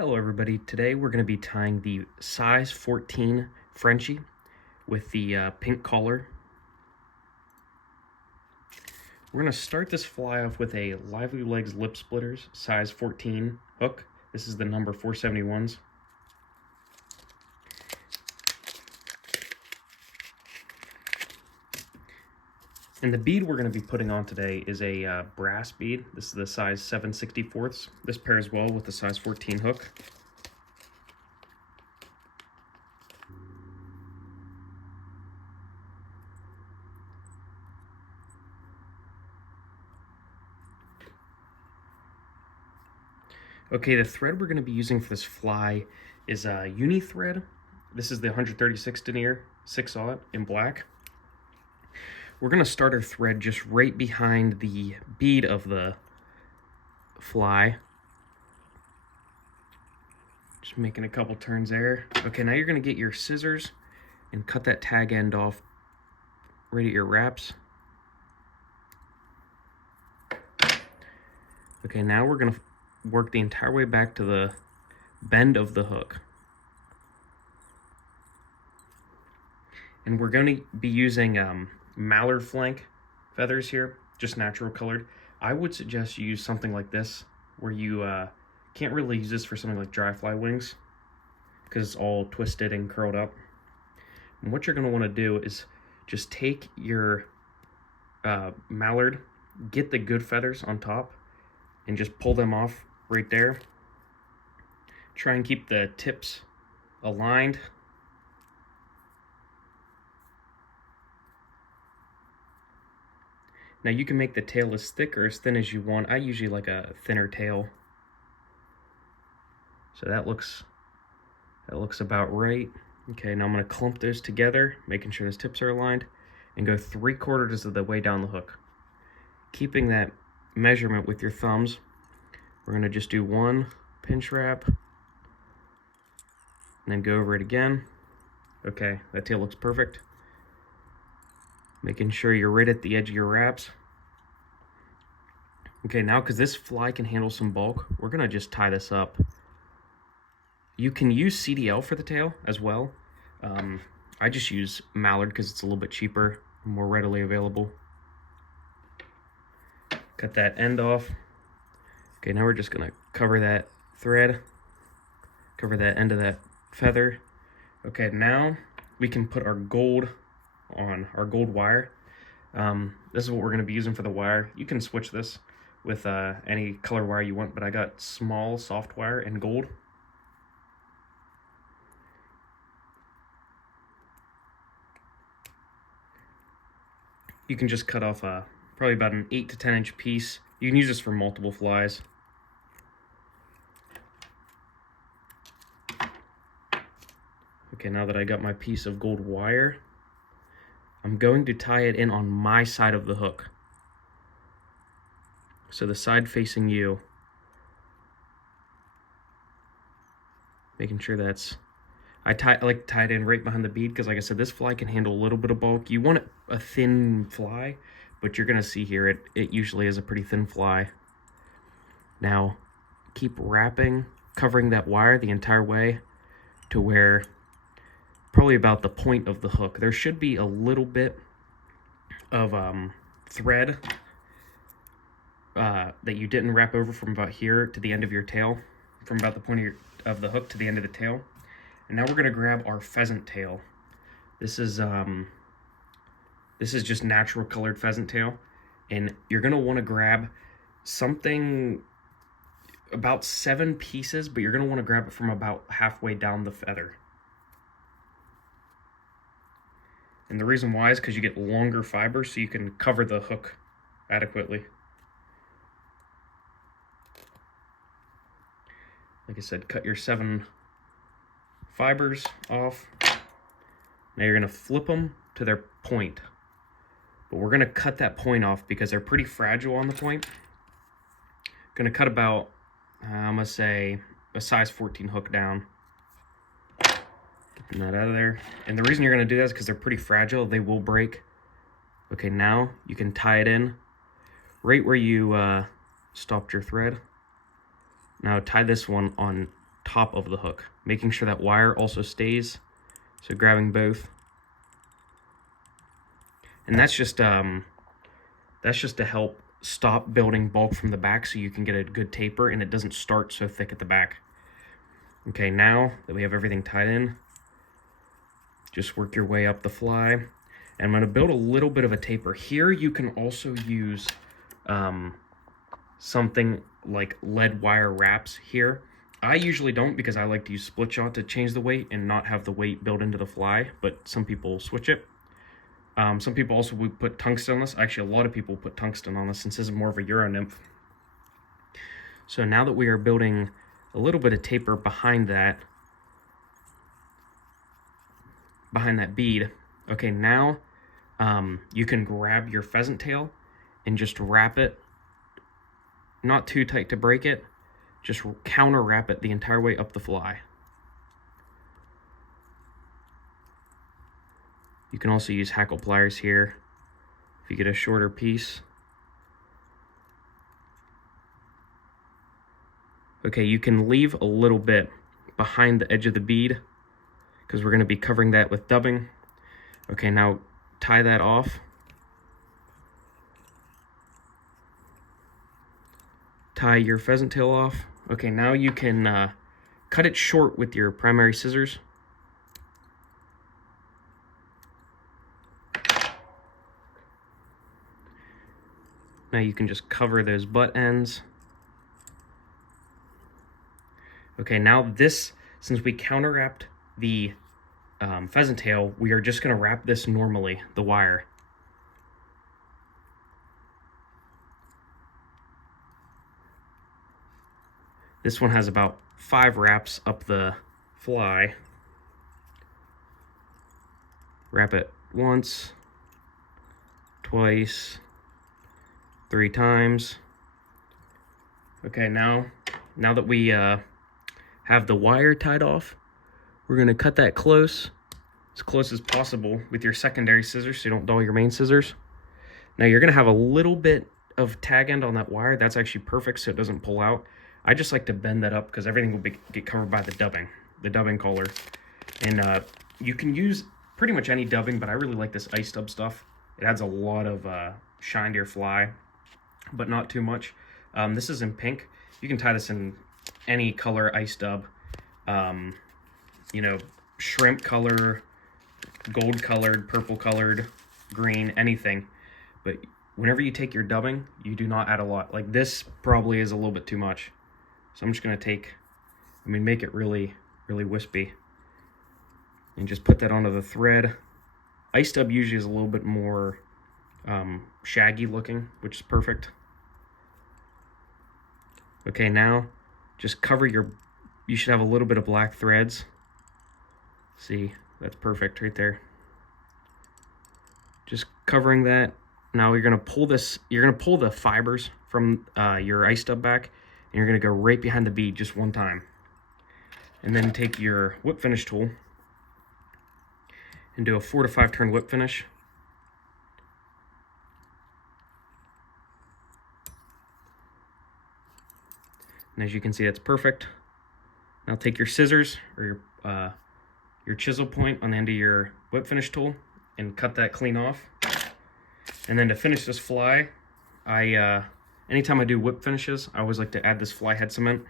Hello everybody, today we're going to be tying the size 14 Frenchie with the pink collar. We're going to start this fly off with a Lively Legz Lip Splitters size 14 hook. This is the number 471s. And the bead we're going to be putting on today is a brass bead. This is the size 7/64. This pairs well with the size 14 hook. Okay, the thread we're going to be using for this fly is a uni thread. This is the 136 denier 6/0 in black. We're going to start our thread just right behind the bead of the fly. Just making a couple turns there. Okay, now you're going to get your scissors and cut that tag end off right at your wraps. Okay, now we're going to work the entire way back to the bend of the hook. And we're going to be using Mallard flank feathers here, just natural colored. I would suggest you use something like this, where you can't really use this for something like dry fly wings, because it's all twisted and curled up. And what you're going to want to do is just take your Mallard, get the good feathers on top, and just pull them off right there. Try and keep the tips aligned. Now you can make the tail as thick or as thin as you want. I usually like a thinner tail. So that looks about right. Okay, now I'm going to clump those together, making sure those tips are aligned, and go 3/4 of the way down the hook. Keeping that measurement with your thumbs, we're going to just do one pinch wrap, and then go over it again. Okay, that tail looks perfect. Making sure you're right at the edge of your wraps. Okay, now because this fly can handle some bulk, we're going to just tie this up. You can use CDL for the tail as well. I just use Mallard because it's a little bit cheaper, more readily available. Cut that end off. Okay, now we're just going to cover that thread, cover that end of that feather. Okay, now we can put our gold on, our gold wire. This is what we're going to be using for the wire. You can switch this with any color wire you want, but I got small soft wire and gold. You can just cut off probably about an 8 to 10 inch piece. You can use this for multiple flies. Okay, now that I got my piece of gold wire, I'm going to tie it in on my side of the hook. So the side facing you. Making sure that's... I like to tie it in right behind the bead because, like I said, this fly can handle a little bit of bulk. You want a thin fly, but you're going to see here it usually is a pretty thin fly. Now, keep wrapping, covering that wire the entire way to where... probably about the point of the hook. There should be a little bit of thread that you didn't wrap over from about here to the end of your tail, from about the point of the hook to the end of the tail. And now we're going to grab our pheasant tail. This is just natural colored pheasant tail, and you're going to want to grab something about 7 pieces, but you're going to want to grab it from about halfway down the feather. And the reason why is because you get longer fibers, so you can cover the hook adequately. Like I said, cut your 7 fibers off. Now you're going to flip them to their point. But we're going to cut that point off because they're pretty fragile on the point. Going to cut about, I'm going to say, a size 14 hook down. Getting that out of there. And the reason you're going to do that is because they're pretty fragile. They will break. Okay, now you can tie it in right where you stopped your thread. Now tie this one on top of the hook, making sure that wire also stays. So grabbing both. And that's just to help stop building bulk from the back so you can get a good taper and it doesn't start so thick at the back. Okay, now that we have everything tied in, just work your way up the fly. And I'm going to build a little bit of a taper. Here you can also use something like lead wire wraps here. I usually don't because I like to use split shot to change the weight and not have the weight built into the fly, but some people switch it. Some people also would put tungsten on this. Actually, a lot of people put tungsten on this since this is more of a Euro nymph. So now that we are building a little bit of taper behind that bead, okay, now you can grab your pheasant tail and just wrap it, not too tight to break it, just counter wrap it the entire way up the fly. You can also use hackle pliers here if you get a shorter piece. Okay, you can leave a little bit behind the edge of the bead because we're going to be covering that with dubbing. Okay, now tie that off. Tie your pheasant tail off. Okay, now you can cut it short with your primary scissors. Now you can just cover those butt ends. Okay, now this, since we counter wrapped the pheasant tail, we are just going to wrap this normally, the wire. This one has about 5 wraps up the fly. Wrap it once, twice, 3 times. Okay, now that we have the wire tied off, we're going to cut that close as possible with your secondary scissors so you don't dull your main scissors. Now you're going to have a little bit of tag end on that wire. That's actually perfect so it doesn't pull out. I just like to bend that up because everything will get covered by the dubbing collar. And you can use pretty much any dubbing, but I really like this ice dub stuff. It adds a lot of shine to your fly, but not too much. This is in pink. You can tie this in any color ice dub. You know, shrimp color, gold colored, purple colored, green, anything. But whenever you take your dubbing, you do not add a lot. Like this probably is a little bit too much. So I'm just going to make it really, really wispy. And just put that onto the thread. Ice dub usually is a little bit more shaggy looking, which is perfect. Okay, now just cover you should have a little bit of black threads. See, that's perfect right there. Just covering that. Now you're going to pull the fibers from your ice dub back, and you're going to go right behind the bead just one time. And then take your whip finish tool and do a 4 to 5 turn whip finish. And as you can see, that's perfect. Now take your scissors or your chisel point on the end of your whip finish tool and cut that clean off. And then to finish this fly, anytime I do whip finishes, I always like to add this fly head cement.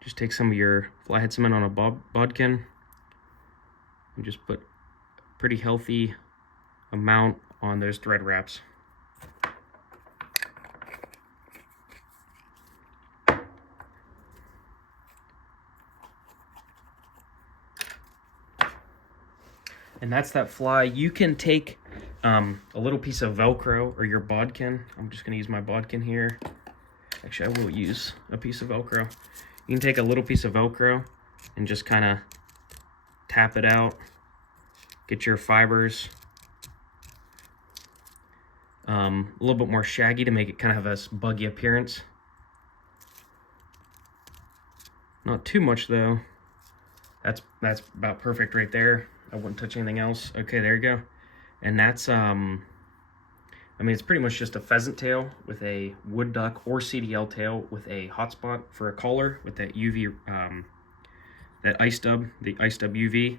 Just take some of your fly head cement on a bodkin and just put a pretty healthy amount on those thread wraps. And that's that fly. You can take a little piece of Velcro or your bodkin. I'm just going to use my bodkin here. Actually, I will use a piece of Velcro. You can take a little piece of Velcro and just kind of tap it out. Get your fibers a little bit more shaggy to make it kind of have this buggy appearance. Not too much though. That's about perfect right there. I wouldn't touch anything else. Okay, there you go. And that's I mean, it's pretty much just a pheasant tail with a wood duck or CDL tail with a hotspot for a collar with that UV, that ice dub, the ice dub UV.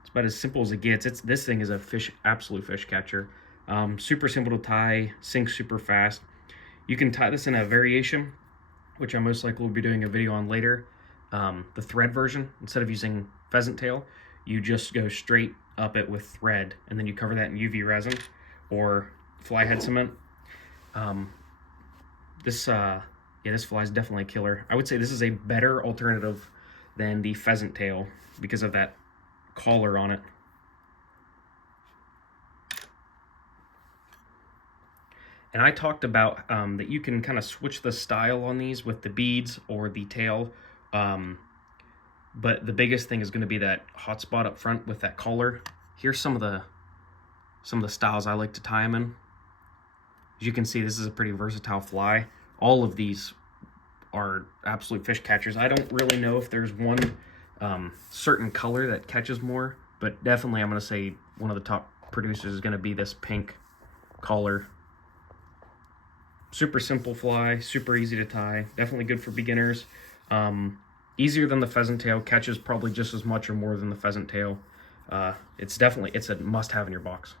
It's about as simple as it gets. This thing is a absolute fish catcher. Super simple to tie, sinks super fast. You can tie this in a variation, which I most likely will be doing a video on later. The thread version, instead of using pheasant tail, you just go straight up it with thread, and then you cover that in UV resin or fly head cement. This fly is definitely a killer. I would say this is a better alternative than the pheasant tail because of that collar on it. And I talked about that you can kind of switch the style on these with the beads or the tail. But the biggest thing is going to be that hot spot up front with that collar. Here's some of the styles I like to tie them in. As you can see, this is a pretty versatile fly. All of these are absolute fish catchers. I don't really know if there's one certain color that catches more, but definitely I'm going to say one of the top producers is going to be this pink collar. Super simple fly, super easy to tie, definitely good for beginners. Easier than the pheasant tail, catches probably just as much or more than the pheasant tail. It's a must-have in your box.